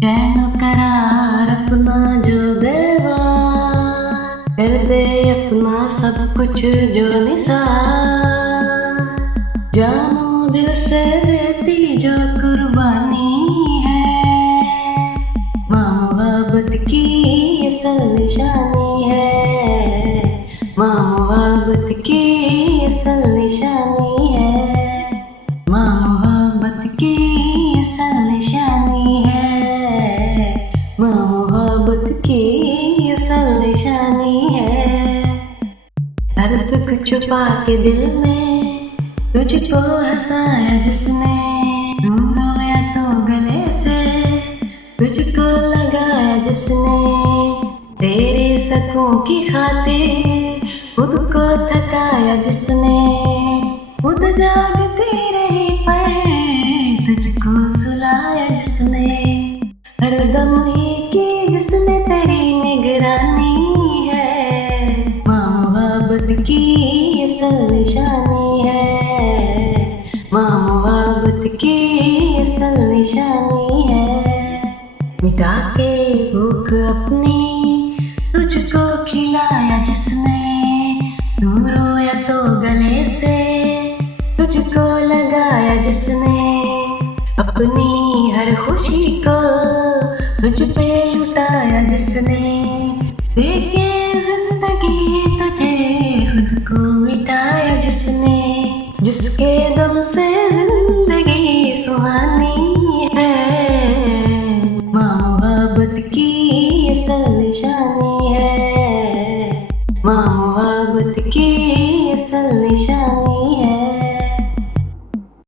चैन करार अपना जो देवा, कर दे अपना सब कुछ जो निसार। जानू दिल से देती जो कुर्बानी है, माँ मोहब्बत की असल निशानी है। माँ मोहब्बत की असल निशानी है। माँ मोहब्बत की असल निशानी है। माँ मोहब्बत की असल निशानी है। हर दुख छुपा के दिल में तुझको हंसाया जिसने, तू रोया तो गले से तुझको लगाया जिसने। तेरे सकों की खातिर खुद को थकाया जिसने, खुद जागती रही पर तुझको सुलाया जिसने। हर दम ही की जिसने तेरी निगरानी है, माँ मोहब्बत की असल निशानी है। माँ मोहब्बत की असल निशानी है। मिटा के भूख अपनी तुझको खिलाया जिसने, तू रोया तो गले से तुझको लगाया जिसने। अपनी हर खुशी को तुझ पे